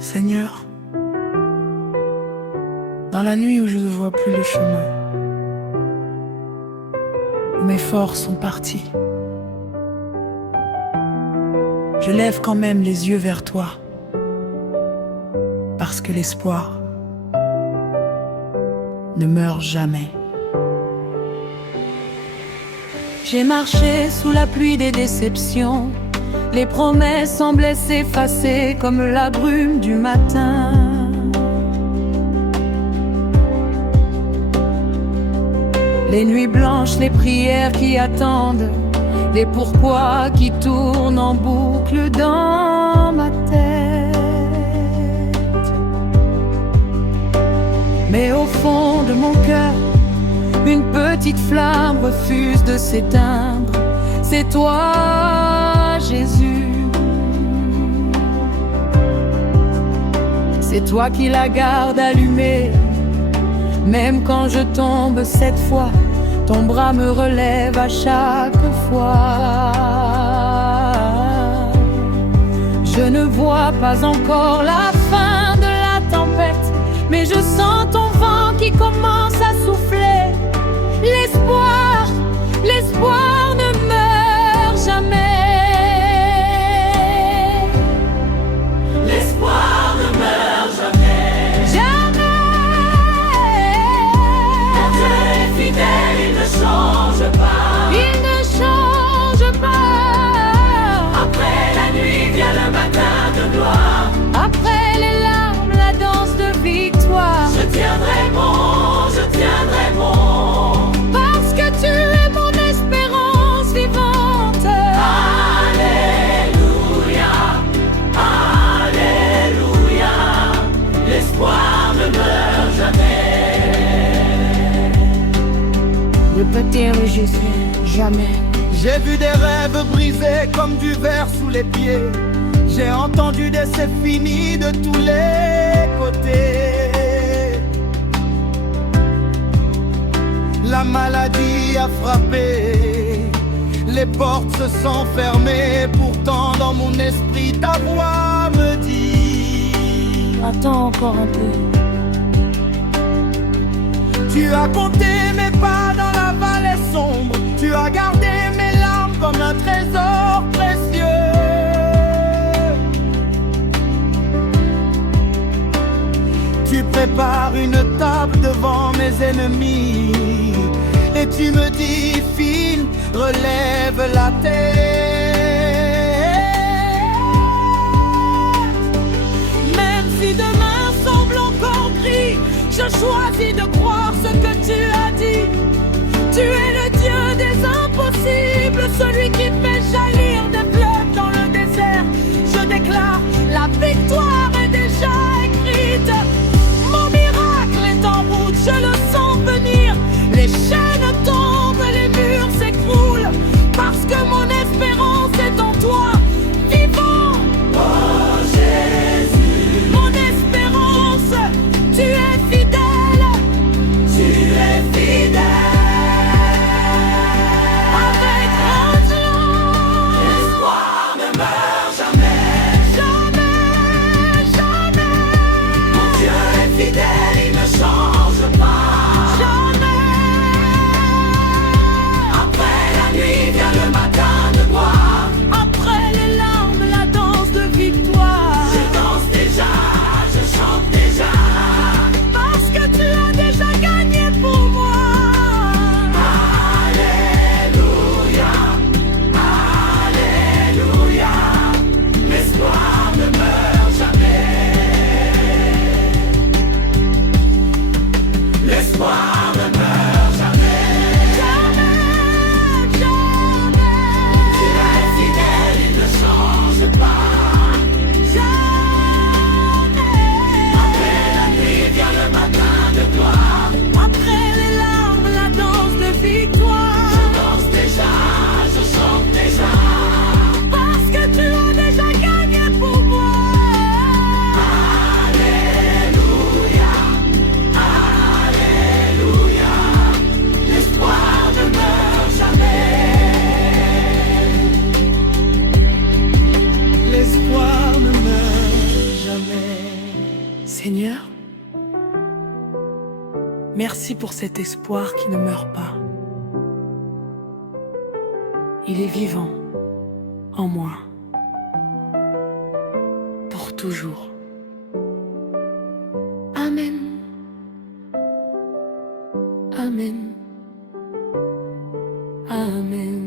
Seigneur, dans la nuit où je ne vois plus le chemin, où mes forces sont parties, je lève quand même les yeux vers toi, parce que l'espoir ne meurt jamais. J'ai marché sous la pluie des déceptions. Les promesses semblaient s'effacer comme la brume du matin. Les nuits blanches, les prières qui attendent, les pourquoi qui tournent en boucle dans ma tête. Mais au fond de mon cœur, une petite flamme refuse de s'éteindre. C'est toi, Jésus. C'est toi qui la gardes allumée. Même quand je tombe cette fois, ton bras me relève à chaque fois. Je ne vois pas encore la fin de la tempête, mais je sens ton vent qui commence à souffler. L'espoir, l'espoir ne meurt jamais. L'espoir ne meurt jamais. Jamais. Mon Dieu est fidèle, il ne change pas. Il ne change pas. Après la nuit vient le matin de gloire. Après les larmes, la danse de victoire. Je tiendrai bon, je tiendrai bon. Parce que tu es mon espérance vivante. Alléluia, Alléluia. L'espoir ne meurt jamais. Je peux dire le juste, jamais. J'ai vu des rêves brisés comme du verre sous les pieds. J'ai entendu des c'est fini de tous les côtés. La maladie a frappé, les portes se sont fermées. Pourtant dans mon esprit ta voix me dit: Attends encore un peu. tu as compté mes pas dans la vallée sombre. Tu as gardé mes larmes comme un trésor précieux. Tu prépares une table devant mes ennemis. Et tu me dis, fille, relève la tête. Même si demain semble encore gris, je choisis de croire ce que tu as dit. Tu es le Dieu des impossibles, celui qui fait jaillir des fleuves dans le désert. Je déclare, la victoire est déjà écrite. Mon miracle est en route, je le sens venir. Les chaînes tombent, les murs s'écroulent, parce que mon espérance Merci pour cet espoir qui ne meurt pas. Il est vivant en moi, pour toujours. Amen. Amen. Amen.